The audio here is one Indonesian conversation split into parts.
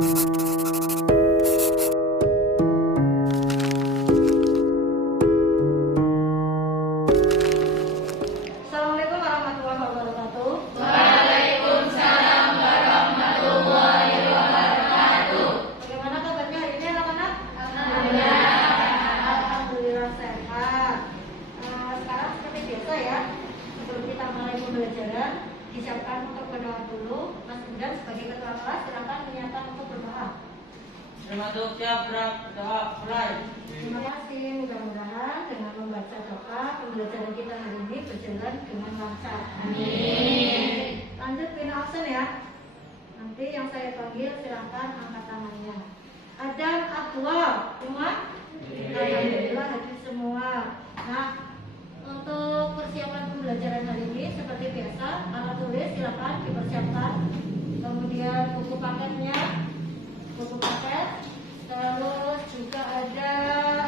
Assalamualaikum warahmatullahi wabarakatuh. Waalaikumsalam warahmatullahi wabarakatuh. Bagaimana kabarnya hari ini anak-anak? Alhamdulillah. Alhamdulillah sehat. Sekarang seperti biasa ya, sebelum kita mulai pembelajaran, disiapkan untuk berdoa dulu. Mas Budan sebagai ketua kelas silakan menyiapkan untuk berdoa. Termasuk siap berdoa mulai. Terima kasih. Mudah-mudahan dengan membaca doa pembelajaran kita hari ini berjalan dengan lancar. Amin. Lanjut pin absen ya. Nanti yang saya panggil silakan angkat tangannya. Adam Abdullah, semua? Alhamdulillah hadir semua. Nah, untuk persiapan pembelajaran hari ini seperti biasa, alat tulis silakan dipersiapkan. Kemudian buku paketnya, buku paket. Terus juga ada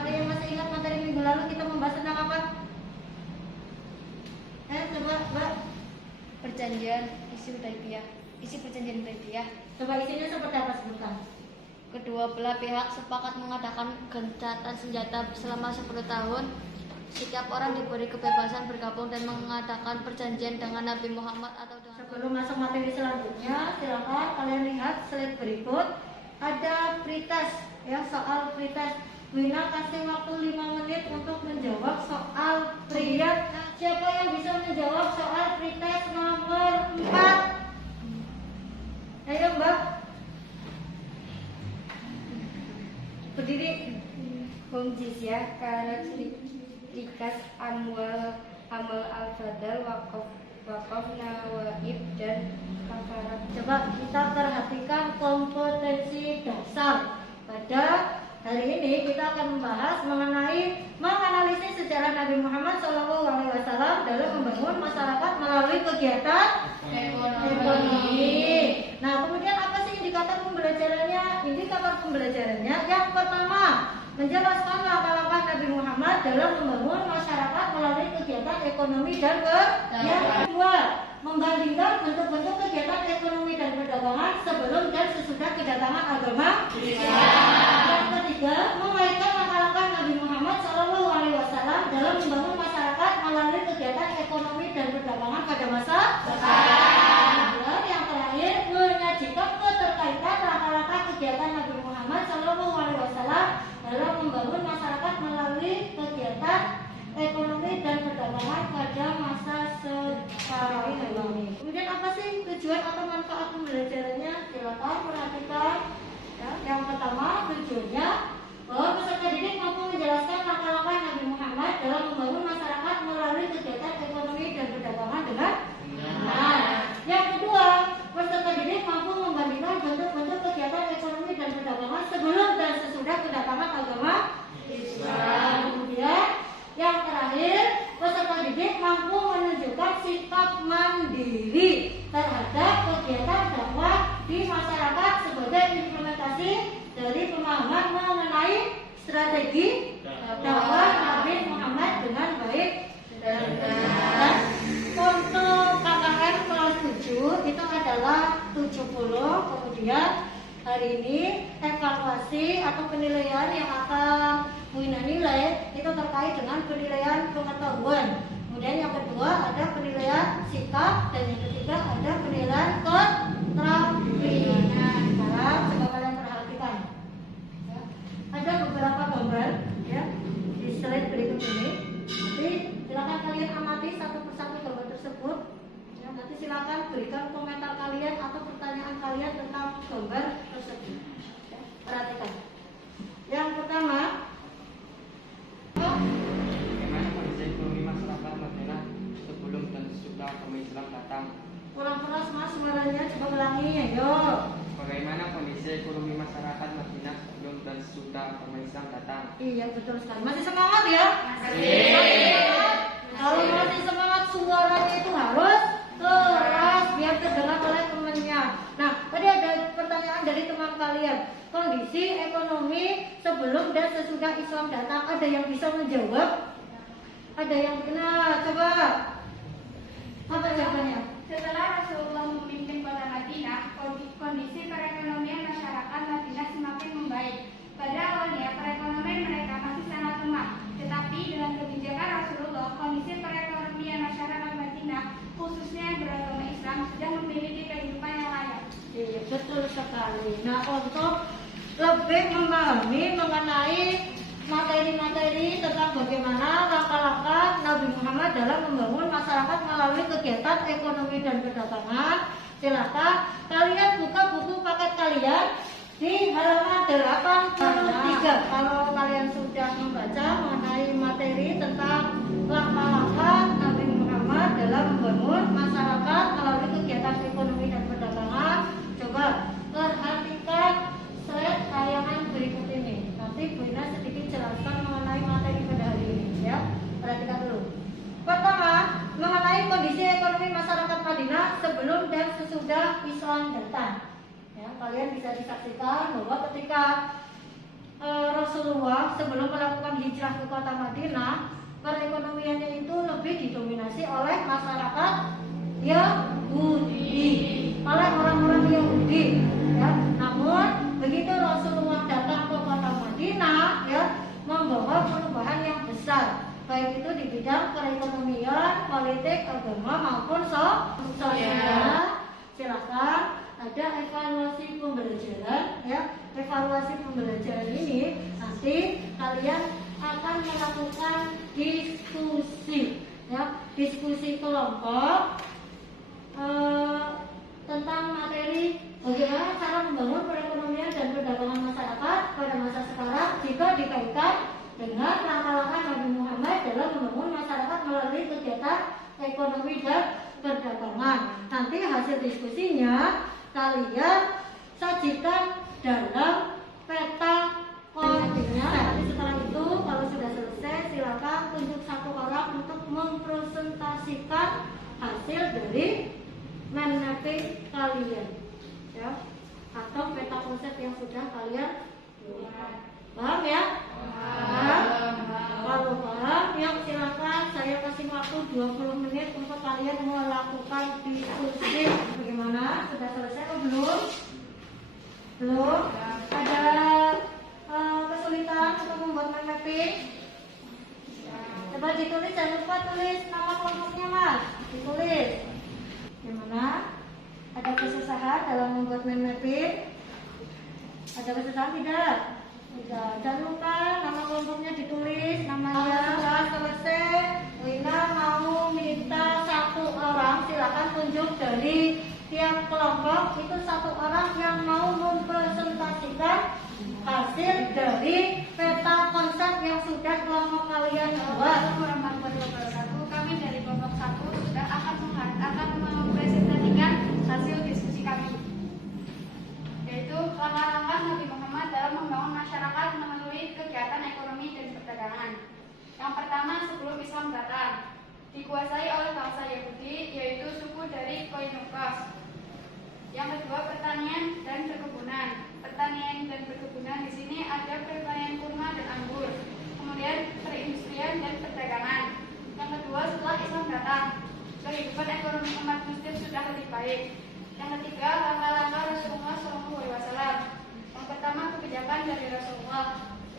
yang masih ingat materi minggu lalu kita membahas tentang apa? Coba Mbak. Perjanjian isi perjanjian Hudaybiyah. Coba isinya seperti apa sebutkan? Kedua belah pihak sepakat mengadakan gencatan senjata selama 10 tahun. Setiap orang diberi kebebasan bergabung dan mengadakan perjanjian dengan Nabi Muhammad atau dengan Sebelum masuk materi selanjutnya, silakan kalian lihat slide berikut. Ada pretest ya, soal pretest. Wina kasih waktu 5 menit untuk menjawab soal pria. Siapa yang bisa menjawab soal pretest nomor 4? Ayo Mbak. Berdiri. Hum jizyah karat rikas amwal amal al-fadal wakaf nawaib dan kafarat. Coba kita perhatikan kompetensi dasar. Pada hari ini kita akan membahas mengenai menganalisis sejarah Nabi Muhammad SAW dalam membangun masyarakat melalui kegiatan ekonomi. Nah, kemudian apa sih indikator pembelajarannya? Indikator pembelajarannya yang pertama, menjelaskan langkah-langkah Nabi Muhammad dalam membangun masyarakat melalui kegiatan ekonomi dan yang kedua, membandingkan bentuk-bentuk kegiatan ekonomi dan perdagangan sebelum dan sesudah kedatangan agama Islam. Yang ketiga, mengaitkan langkah-langkah Nabi Muhammad SAW dalam membangun masyarakat melalui kegiatan ekonomi dan perdagangan pada masa sekarang. Yang terakhir, menyajikan keterkaitan langkah-langkah kegiatan Nabi Muhammad SAW dalam membangun masyarakat melalui kegiatan ekonomi dan perdagangan pada masa sekarang ini. Kemudian apa sih tujuan atau manfaat pembelajarannya? Silakan perhatikan. Ya, yang pertama tujuannya bahwa peserta didik mampu menjelaskan langkah-langkah Nabi Muhammad dalam membangun masyarakat melalui kegiatan ekonomi dan perdagangan dengan benar. Yang kedua, peserta didik mampu membandingkan bentuk-bentuk kegiatan ekonomi dan perdagangan sebelum dan sesudah kedatangan agama Islam. Kemudian yang terakhir, peserta didik mampu menunjukkan sikap mandiri terhadap kegiatan dakwah di masyarakat sebagai implementasi dari pemahaman mengenai strategi dakwah Nabi Muhammad dengan baik dan benar. Untuk KKN kelas 7 itu adalah 70. Kemudian hari ini evaluasi atau penilaian yang akan Wina nilai itu terkait dengan penilaian pengetahuan. Kemudian yang kedua ada penilaian sikap dan yang ketiga ada penilaian keterampilan. Sekarang coba kalian perhatikan. Ya. Ada beberapa gambar ya di slide berikut ini. Nanti silakan kalian amati satu persatu gambar tersebut. Ya, nanti silakan berikan komentar kalian atau pertanyaan kalian tentang gambar tersebut. Ya, perhatikan. Yang pertama, Bagaimana kondisi ekonomi masyarakat Madinah sebelum dan sesudah agama Islam datang? kurang keras mas suaranya, coba ulangi ayo. Bagaimana kondisi ekonomi masyarakat Madinah sebelum dan sesudah agama Islam datang? Iya betul sekali. Masih semangat ya? Masih. Kalau masih semangat suaranya itu harus keras biar terdengar oleh temannya. Nah, tadi ada pertanyaan dari teman kalian. Kondisi ekonomi sebelum dan sesudah Islam datang, ada yang bisa menjawab? Ada yang benar? Coba. Apa jawabannya? Setelah Rasulullah memimpin kota Madinah, kondisi perekonomian masyarakat sekali. Nah, untuk lebih memahami mengenai materi-materi tentang bagaimana langkah-langkah Nabi Muhammad dalam membangun masyarakat melalui kegiatan ekonomi dan perdagangan, silakan kalian buka buku paket kalian di halaman 83. Kalau kalian sudah membaca mengenai materi tentang langkah-langkah Nabi Muhammad dalam membangun masyarakat melalui kegiatan ekonomi dan perdagangan, coba perhatikan slide tayangan berikut ini. Nanti Bu Ina sedikit jelaskan mengenai materi pada hari ini, ya. Perhatikan dulu. Pertama, mengenai kondisi ekonomi masyarakat Madinah sebelum dan sesudah Islam datang. Ya, kalian bisa disaksikan bahwa ketika Rasulullah sebelum melakukan hijrah ke kota Madinah, perekonomiannya itu lebih didominasi oleh masyarakat Yahudi, oleh orang-orang Yahudi. Ya. Namun begitu Rasulullah datang ke kota Madinah, ya, membawa perubahan yang besar, baik itu di bidang perekonomian, politik, agama maupun sosial. Silakan ada evaluasi pembelajaran, ya. Evaluasi pembelajaran ini nanti kalian akan melakukan diskusi, ya, diskusi kelompok tentang materi bagaimana cara membangun perekonomian dan perdagangan masyarakat pada masa sekarang jika dikaitkan dengan langkah-langkah Nabi Muhammad dalam membangun masyarakat melalui kegiatan ekonomi dan perdagangan. Nanti hasil diskusinya kalian sajikan dalam peta koordinatnya. Nanti setelah itu kalau sudah selesai silakan tunjuk satu orang untuk mempresentasikan hasil dari mind mapping kalian, ya, atau peta konsep yang sudah kalian buat. Paham ya? Paham? Kalau paham, ya silakan saya kasih waktu 20 menit untuk kalian melakukan diskusi. Bagaimana? Sudah selesai atau belum? Belum? Ada kesulitan untuk membuat mind mapping? Coba ditulis, jangan lupa tulis nama kelompoknya, Mas. Ditulis. Gimana? Ada kesusahan dalam membuat mind mapping? Ada kesusahan tidak? Tidak. Jangan lupa nama kelompoknya ditulis, namanya. Sudah selesai, Wina mau minta satu orang, silakan tunjuk dari tiap kelompok itu satu orang yang mau mempresentasikan hasil dari peta konsep yang sudah kelompok kalian buat. Kami dari kelompok 1 sudah akan mempresentasikan hasil diskusi kami, yaitu langkah-langkah Nabi Muhammad dalam membangun masyarakat melalui kegiatan ekonomi dan perdagangan. Yang pertama, sebelum Islam datang, dikuasai oleh bangsa Yahudi, yaitu suku dari Koinukos. Yang kedua, pertanian dan perkebunan. Pertanian dan perkebunan di sini ada pertanian kurma dan anggur. Kemudian perindustrian dan perdagangan. Yang kedua, setelah Islam datang, kehidupan ekonomi umat Muslim sudah lebih baik. Yang ketiga, langkah-langkah Rasulullah SAW. Yang pertama, kebijakan dari Rasulullah.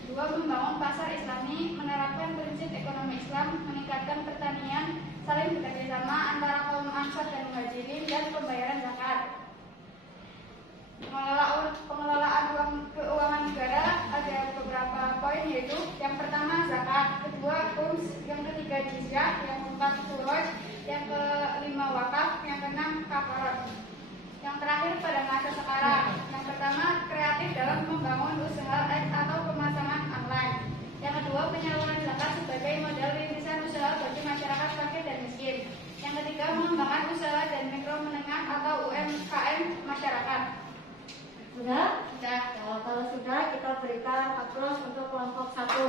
Kedua, membangun pasar Islami, menerapkan prinsip ekonomi Islam, meningkatkan pertanian, saling bekerjasama antara kaum Ansar dan Muhajirin, dan pembayaran zakat. Pengelolaan keuangan negara ada beberapa poin, yaitu yang pertama zakat, kedua khums, yang ketiga jizyah, yang keempat khuraj, yang kelima wakaf, yang keenam kafarat. Yang terakhir pada masa sekarang, yang pertama kreatif dalam membangun usaha atau pemasaran online. Yang kedua, penyaluran zakat sebagai modal rintisan usaha bagi masyarakat fakir dan miskin. Yang ketiga, mengembangkan usaha dan mikro menengah atau UMKM masyarakat. Sudah? Sudah. Nah, kalau sudah, kita berikan aplaus untuk kelompok 1.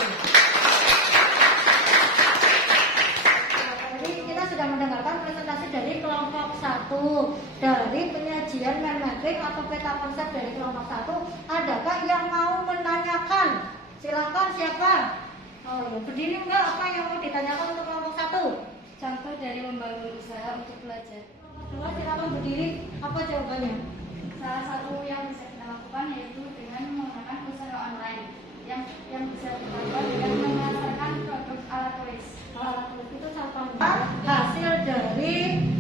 Jadi kita sudah mendengarkan presentasi dari kelompok 1. Dari penyajian mind mapping atau peta konsep dari kelompok 1, adakah yang mau menanyakan? Silakan, siapa? Oh ya, berdiri enggak? Apa yang mau ditanyakan untuk kelompok 1? Contoh dari membangun usaha untuk belajar. Coba silakan berdiri. Apa jawabannya? Salah satu yang bisa kita lakukan yaitu dengan menggunakan usaha online yang bisa dilakukan dengan memasarkan produk alat tulis. Alat tulis itu contohnya hasil dari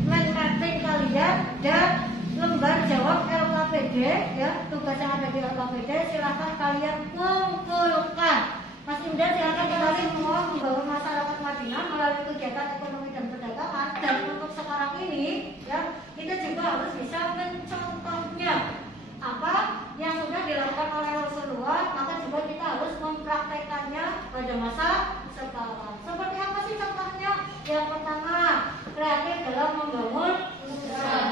mind mapping kalian dan lembar jawab LKPD, ya, tugas ada di AKBD, silahkan kalian kumpulkan. Mas Indra silahkan dikasih membawa masyarakat Madinah melalui kegiatan ekonomi dan perdagangan. Dan untuk sekarang ini, ya kita juga harus bisa mencontohnya apa yang sudah dilakukan oleh Rasulullah, maka juga kita harus mempraktekannya pada masa sekarang. Seperti apa sih contohnya? Yang pertama, kreatif dalam membangun usaha.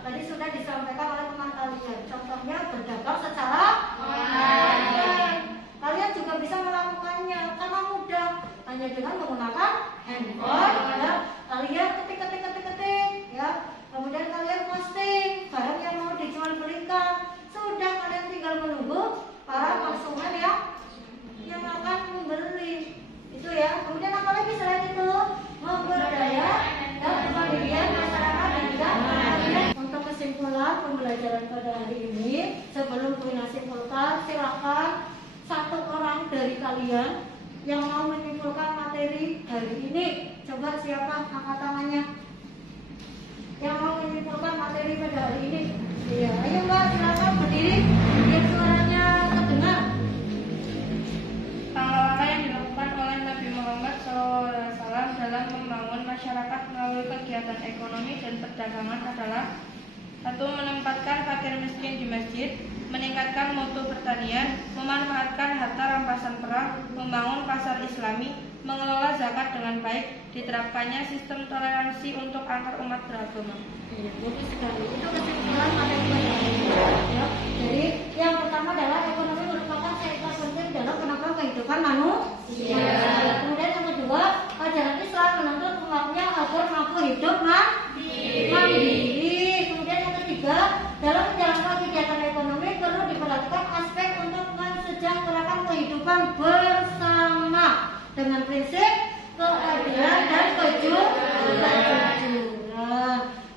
Tadi sudah disampaikan oleh teman kalian. Contohnya berdagang secara online. Kalian juga bisa melakukannya karena mudah, hanya dengan menggunakan handphone. Ya. Kalian ketik, ya. Kemudian kalian posting barang yang mau dijual belikan. Sudah, kalian tinggal menunggu para konsumen yang akan membeli. Itu ya. Kemudian apa lagi selain itu? Memberdaya dan kemandirian masyarakat dan juga untuk kesimpulan pembelajaran pada hari ini, sebelum Kuina simpulkan, silakan satu orang dari kalian yang mau menyimpulkan materi hari ini. Coba siapa angkat tangannya? Yang mau menyimpulkan materi pada hari ini? Iya, ayo Mbak, silakan berdiri biar suaranya terdengar. Langkah-langkah yang dilakukan oleh Nabi Muhammad SAW dalam membangun masyarakat melalui kegiatan ekonomi dan perdagangan adalah: 1. Menempatkan fakir miskin di masjid, meningkatkan mutu pertanian, memanfaatkan harta rampasan perang, membangun pasar islami, mengelola zakat dengan baik, diterapkannya sistem toleransi untuk antar umat beragama. Iya, bagus sekali. Itu kesimpulan materi pada hari ini. Ya. Jadi yang pertama adalah ekonomi merupakan sektor penting dalam penopang kehidupan manusia. Kemudian yang kedua, ajaran Islam menuntut umatnya agar mampu hidup mandiri. Kemudian yang ketiga, dalam menjalankan kegiatan ekonomi perlu diperhatikan aspek untuk mensejahterakan kehidupan bersama dengan prinsip keadilan dan kejujuran.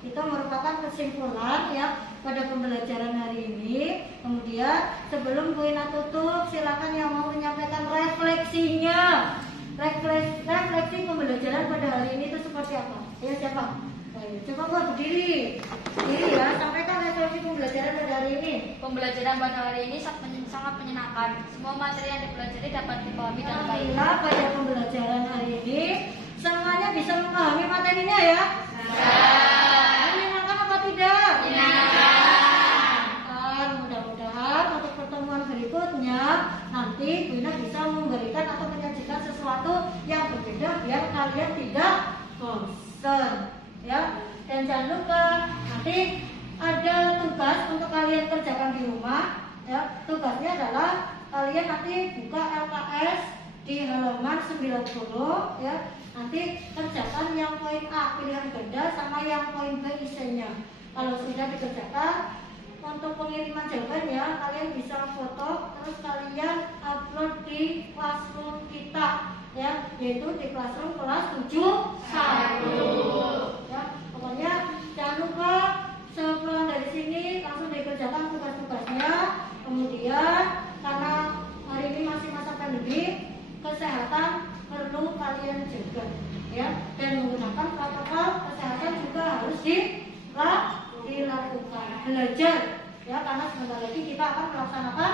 Itu merupakan kesimpulan ya pada pembelajaran hari ini. Kemudian sebelum Kuina tutup, silakan yang mau menyampaikan refleksinya. Refleksi pembelajaran pada hari ini itu seperti apa? Ya, siapa? Ayo, coba Mbak berdiri. Berdiri ya, sampaikan refleksi pembelajaran pada hari ini. Pembelajaran pada hari ini sangat menyenangkan. Semua materi yang dipelajari dapat dipahami dan baik. Alhamdulillah, pada pembelajaran hari ini semuanya bisa memahami materinya ya. Menyenangkan apa tidak? Menyenangkan. Mudah-mudahan untuk pertemuan berikutnya nanti Kuina bisa memberikan atau menyajikan sesuatu yang berbeda biar kalian tidak bosan. Ya, dan jangan lupa nanti ada tugas untuk kalian kerjakan di rumah. Ya, tugasnya adalah kalian nanti buka LKS di halaman 90 ya. Nanti kerjakan yang poin A pilihan ganda sama yang poin B isinya. Kalau sudah dikerjakan, untuk pengiriman jawabannya kalian bisa foto terus kalian upload di Classroom kita ya, yaitu di Classroom kelas 7.1 ya. Pokoknya jangan lupa sepulang dari sini langsung dikerjakan tugas-tugasnya. Kemudian karena hari ini masih masa pandemi, kesehatan perlu kalian jaga ya, dan menggunakan protokol kesehatan juga harus dilakukan. Belajar ya, karena sebentar lagi kita akan melaksanakan